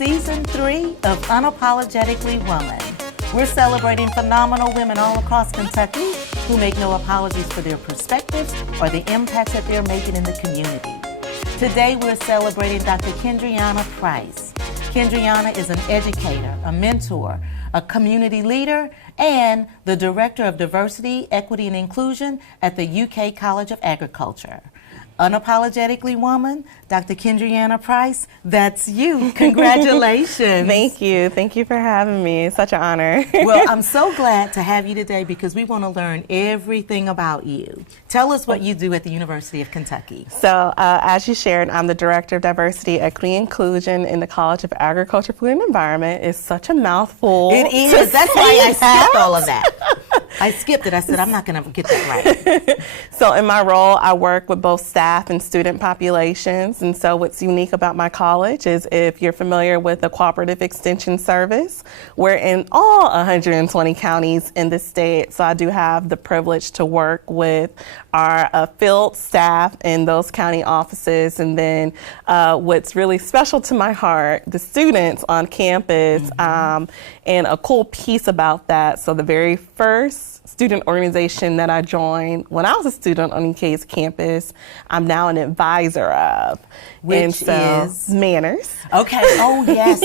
Season 3 of Unapologetically Woman. We're celebrating phenomenal women all across Kentucky who make no apologies for their perspectives or the impact that they're making in the community. Today we're celebrating Dr. Kendriana Price. Kendriana is an educator, a mentor, a community leader, and the Director of Diversity, Equity, and Inclusion at the UK College of Agriculture. Unapologetically Woman, Dr. Kendriana Price, that's you. Congratulations. Thank you. Thank you for having me. It's such an honor. Well, I'm so glad to have you today because we want to learn everything about you. Tell us what you do at the University of Kentucky. So, as you shared, I'm the Director of Diversity, Equity, and Inclusion in the College of Agriculture, Food, and Environment. It's such a mouthful. It is. That's why I skipped all of that. I skipped it. I said, I'm not going to get that right. So in my role, I work with both staff and student populations. And so what's unique about my college is if you're familiar with the Cooperative Extension Service, we're in all 120 counties in the state. So I do have the privilege to work with our field staff in those county offices. And then what's really special to my heart, the students on campus, and a cool piece about that. So the very first student organization that I joined when I was a student on UK's campus, I'm now an advisor of. Which is? Manners. Okay. Oh, yes.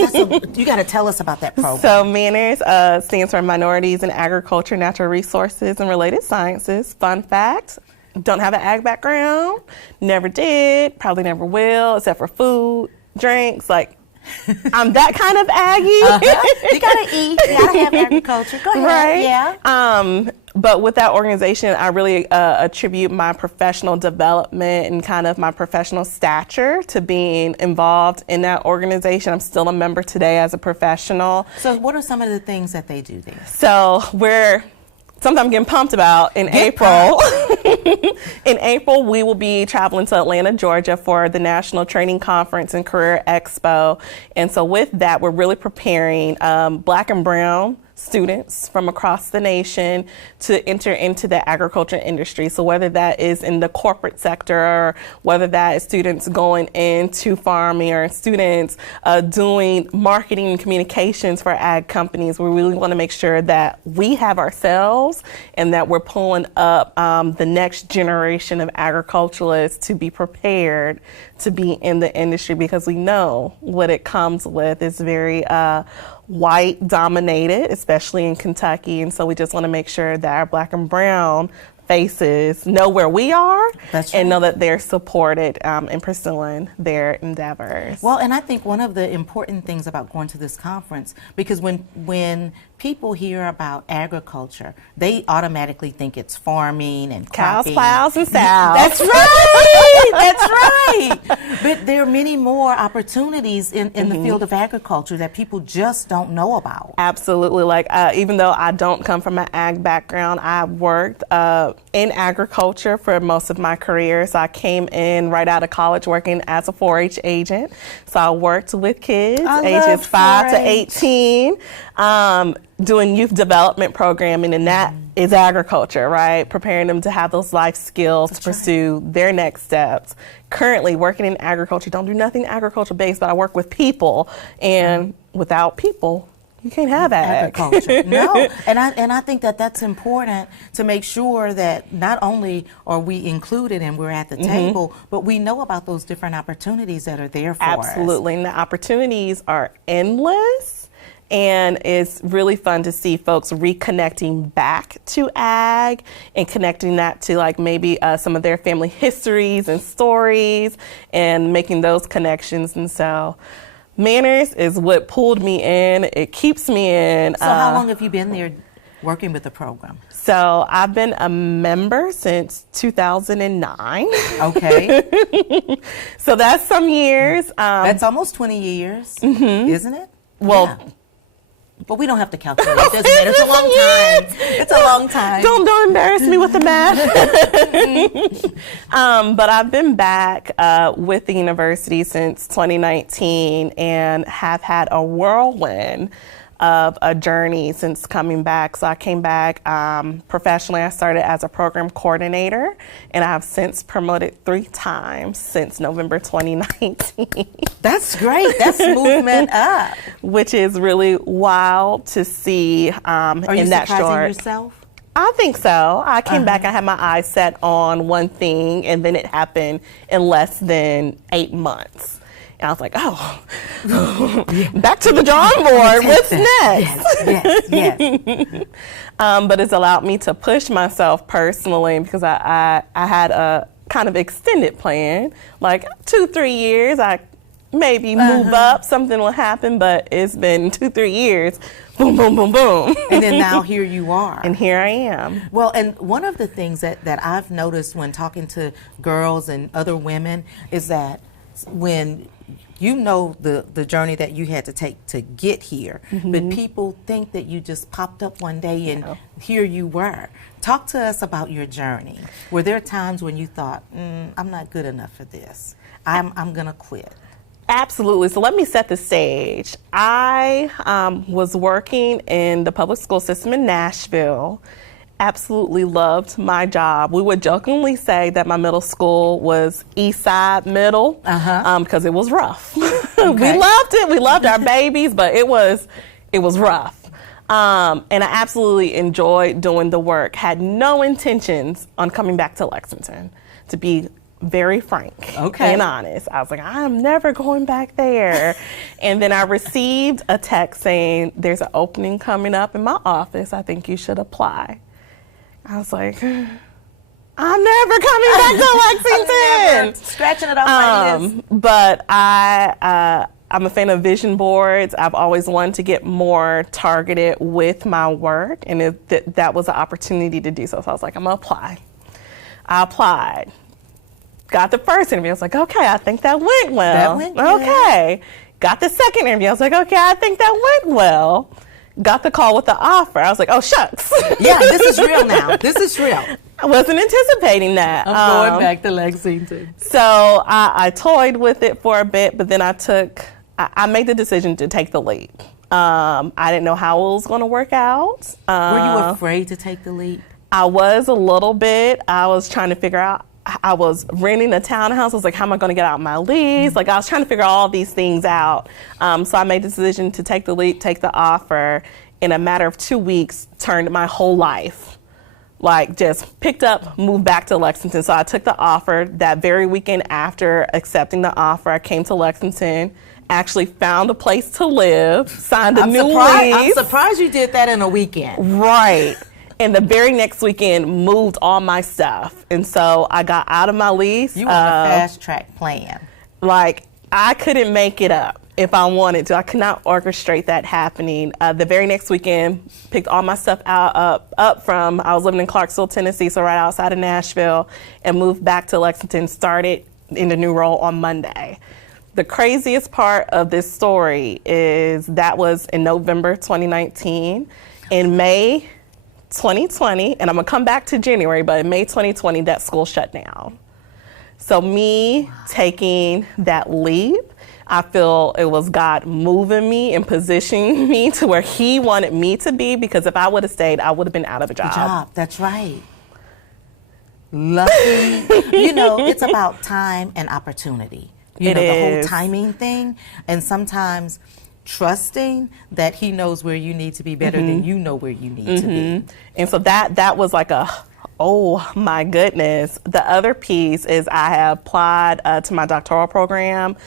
You got to tell us about that program. So Manners stands for Minorities in Agriculture, Natural Resources, and Related Sciences. Fun fact, don't have an ag background, never did, probably never will, except for food, drinks, like, I'm that kind of Aggie. You gotta eat. You gotta have agriculture. Go ahead. Right? Yeah. But with that organization, I really attribute my professional development and kind of my professional stature to being involved in that organization. I'm still a member today as a professional. So what are some of the things that they do there? So we're something I'm getting pumped about in April. In April, we will be traveling to Atlanta, Georgia for the National Training Conference and Career Expo. And so with that, we're really preparing Black and brown students from across the nation to enter into the agriculture industry. So whether that is in the corporate sector or whether that is students going into farming or students doing marketing and communications for ag companies, we really want to make sure that we have ourselves and that we're pulling up the next generation of agriculturalists to be prepared to be in the industry, because we know what it comes with is very white dominated, especially in Kentucky. And so we just want to make sure that our Black and brown faces know where we are. That's right. And know that they're supported in pursuing their endeavors. Well, and I think one of the important things about going to this conference, because when people hear about agriculture, they automatically think it's farming and cows, cropping. plows, and sows. That's right. That's right. But there are many more opportunities in the field of agriculture that people just don't know about. Absolutely. Like, even though I don't come from an ag background, I worked in agriculture for most of my career. So I came in right out of college working as a 4-H agent. So I worked with kids ages 5 to 18. Doing youth development programming, and that is agriculture, right? Preparing them to have those life skills to pursue their next steps. Currently working in agriculture, don't do nothing agriculture based, but I work with people, and without people, you can't have agriculture. No, and I think that that's important to make sure that not only are we included and we're at the table, but we know about those different opportunities that are there for us. Absolutely, and the opportunities are endless. And it's really fun to see folks reconnecting back to ag and connecting that to like maybe some of their family histories and stories and making those connections. And so Manners is what pulled me in. It keeps me in. So how long have you been there working with the program? So I've been a member since 2009. Okay. So that's some years. That's almost 20 years, isn't it? Well, yeah. But we don't have to calculate. It doesn't matter. It's a long time. It's a long time. Don't embarrass me with the math. But I've been back with the university since 2019 and have had a whirlwind of a journey since coming back. So I came back professionally. I started as a program coordinator, and I have since promoted 3 times since November 2019. That's great. That's movement up. Which is really wild to see Are you in that surprising short. yourself? I think so. I came back, I had my eyes set on one thing, and then it happened in less than 8 months. And I was like, oh, back to the drawing board. What's next? Yes. But it's allowed me to push myself personally because I had a kind of extended plan, like 2-3 years. I maybe move up, something will happen, but it's been 2-3 years. Boom, boom, boom, boom. And then now here you are. And here I am. Well, and one of the things that I've noticed when talking to girls and other women is that when you know the journey that you had to take to get here, but people think that you just popped up one day and here you were. Talk to us about your journey. Were there times when you thought, I'm not good enough for this, I'm gonna quit? Absolutely. So let me set the stage. I was working in the public school system in Nashville. Absolutely loved my job. We would jokingly say that my middle school was East Side Middle because it was rough. Okay. We loved it. We loved our babies, but it was rough. And I absolutely enjoyed doing the work. Had no intentions on coming back to Lexington, to be very frank and honest. I was like, I'm never going back there. And then I received a text saying, there's an opening coming up in my office. I think you should apply. I was like, I'm never coming back to Lexington. Scratching it off my list. But I'm a fan of vision boards. I've always wanted to get more targeted with my work, and that was an opportunity to do so. So I was like, I'm gonna apply. I applied. Got the first interview. I was like, okay, I think that went well. That went good. Okay. Got the second interview. I was like, okay, I think that went well. Got the call with the offer. I was like, oh, shucks. Yeah, this is real now. This is real. I wasn't anticipating that. I'm going back to Lexington. So I toyed with it for a bit, but then I made the decision to take the leap. I didn't know how it was going to work out. Were you afraid to take the leap? I was a little bit. I was trying to figure out. I was renting a townhouse. I was like, how am I going to get out my lease? Like, I was trying to figure all these things out. So I made the decision to take the leap, take the offer. In a matter of 2 weeks, turned my whole life. Like, just picked up, moved back to Lexington. So I took the offer. That very weekend after accepting the offer, I came to Lexington, actually found a place to live, signed a new lease. I'm surprised you did that in a weekend. Right. And the very next weekend, moved all my stuff. And so I got out of my lease. You on a fast track plan. Like, I couldn't make it up if I wanted to. I could not orchestrate that happening. The very next weekend, picked all my stuff up from, I was living in Clarksville, Tennessee, so right outside of Nashville, and moved back to Lexington, started in the new role on Monday. The craziest part of this story is that was in November 2019. In May 2020, and I'm gonna come back to January, but in May 2020, that school shut down. So me taking that leap, I feel it was God moving me and positioning me to where He wanted me to be, because if I would have stayed, I would have been out of a job. That's right. Lucky. It's about time and opportunity. The whole timing thing, and sometimes trusting that He knows where you need to be better than you know where you need to be. And so that was like oh my goodness. The other piece is I have applied to my doctoral program,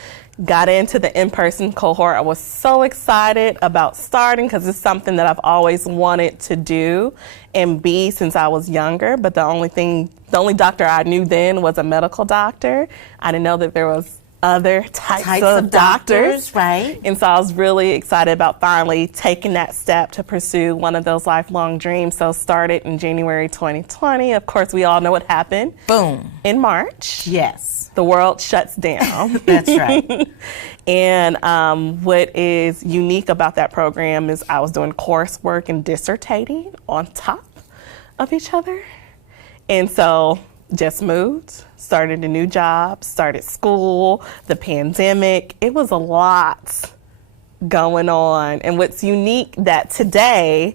got into the in-person cohort. I was so excited about starting because it's something that I've always wanted to do and be since I was younger. But the only doctor I knew then was a medical doctor. I didn't know that there was other types of doctors, right? And so I was really excited about finally taking that step to pursue one of those lifelong dreams. So started in January 2020. Of course, we all know what happened. Boom. In March. Yes. The world shuts down. That's right. And what is unique about that program is I was doing coursework and dissertating on top of each other. And so just moved, started a new job, started school, the pandemic. It was a lot going on. And what's unique that today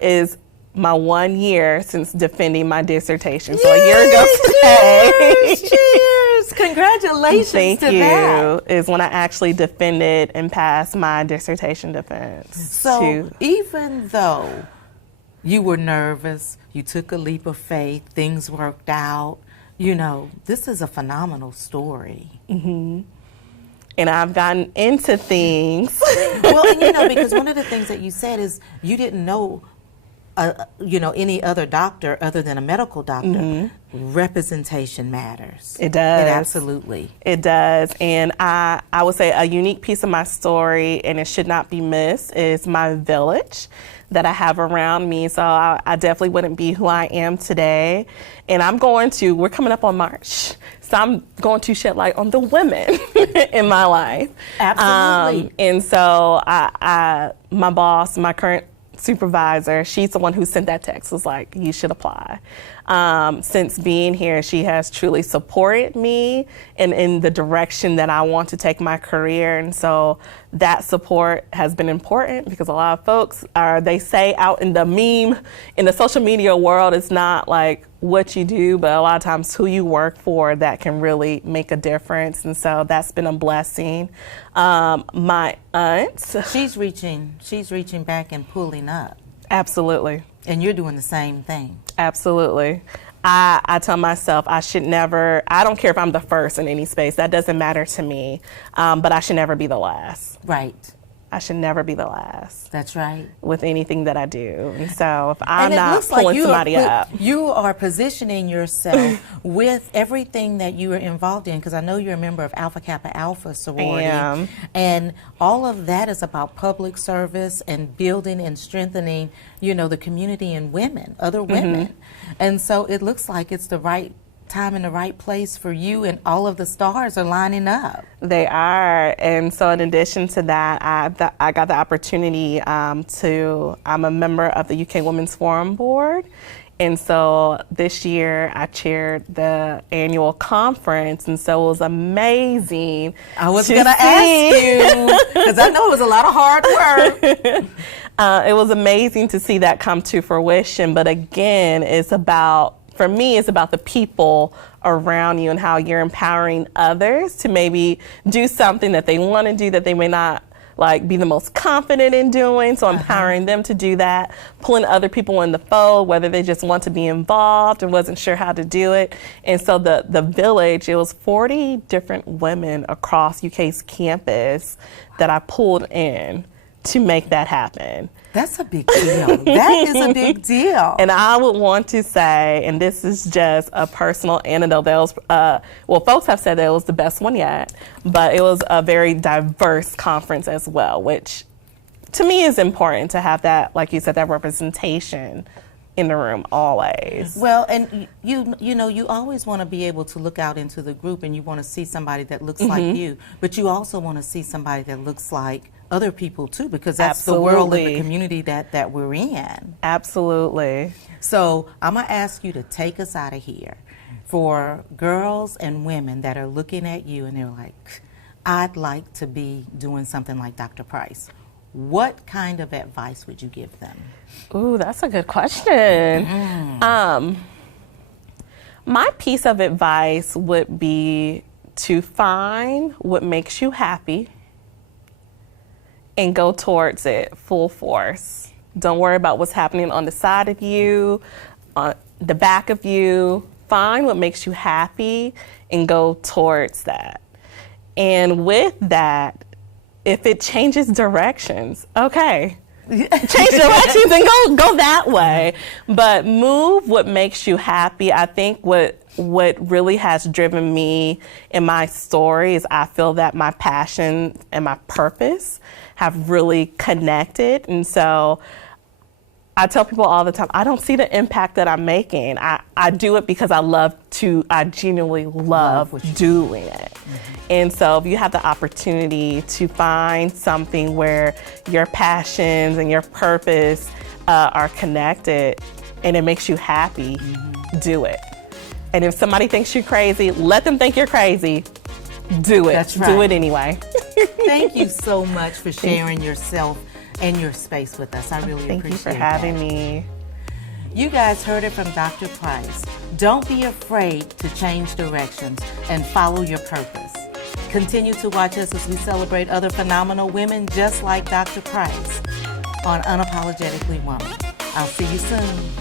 is my 1 year since defending my dissertation. So a year ago today. Cheers! Congratulations Thank to you. that. Is when I actually defended and passed my dissertation defense. So even though you were nervous, you took a leap of faith, things worked out, you know, this is a phenomenal story. Mm-hmm. And I've gotten into things. Well, and, you know, because one of the things that you said is you didn't know, you know, any other doctor other than a medical doctor. Mm-hmm. Representation matters. It does. It absolutely. It does. And I would say a unique piece of my story, and it should not be missed, is my village that I have around me. So I definitely wouldn't be who I am today. And we're coming up on March. So I'm going to shed light on the women in my life. Absolutely. And so my boss, my current supervisor, she's the one who sent that text, was like, you should apply. Since being here, she has truly supported me in the direction that I want to take my career. And so that support has been important, because a lot of folks they say out in the social media world, it's not like what you do, but a lot of times who you work for that can really make a difference. And so that's been a blessing. My aunt, she's reaching back and pulling up. Absolutely. And you're doing the same thing. Absolutely. I tell myself I don't care if I'm the first in any space, that doesn't matter to me, but I should never be the last. Right. I should never be the last. That's right. With anything that I do. And so if I'm and not pulling somebody up. You are positioning yourself with everything that you are involved in, because I know you're a member of Alpha Kappa Alpha sorority. I am. And all of that is about public service and building and strengthening, you know, the community and women, other women. Mm-hmm. And so it looks like it's the right time in the right place for you, and all of the stars are lining up. They are. And so in addition to that, I got the opportunity I'm a member of the UK Women's Forum Board. And so this year I chaired the annual conference, and so it was amazing. I was going to ask you, because I know it was a lot of hard work. It was amazing to see that come to fruition. But again, for me, it's about the people around you and how you're empowering others to maybe do something that they want to do that they may not be the most confident in doing. So empowering them to do that, pulling other people in the fold, whether they just want to be involved and wasn't sure how to do it. And so the village, it was 40 different women across UK's campus that I pulled in to make that happen. That's a big deal. That is a big deal. And I would want to say, and this is just a personal anecdote, that was, folks have said that it was the best one yet, but it was a very diverse conference as well, which to me is important to have that, like you said, that representation in the room always. Well, and you know, you always want to be able to look out into the group, and you want to see somebody that looks like you, but you also want to see somebody that looks like other people too, because that's the world and the community that we're in. Absolutely. So I'm gonna ask you to take us out of here. For girls and women that are looking at you and they're like, I'd like to be doing something like Dr. Price, what kind of advice would you give them? Ooh, that's a good question. My piece of advice would be to find what makes you happy and go towards it full force. Don't worry about what's happening on the side of you, on the back of you. Find what makes you happy and go towards that. And with that, if it changes directions, okay. Change directions and go that way. But move what makes you happy. I think what really has driven me in my story is I feel that my passion and my purpose have really connected. And so I tell people all the time, I don't see the impact that I'm making. I do it because I genuinely love doing it. And so if you have the opportunity to find something where your passions and your purpose are connected and it makes you happy, do it. And if somebody thinks you're crazy, let them think you're crazy. do it. That's right. Do it anyway. Thank you so much for sharing yourself and your space with us. I really Thank you appreciate for having that. me. You guys heard it from Dr. Price. Don't be afraid to change directions and follow your purpose. Continue to watch us as we celebrate other phenomenal women just like Dr. Price on Unapologetically Woman. I'll see you soon.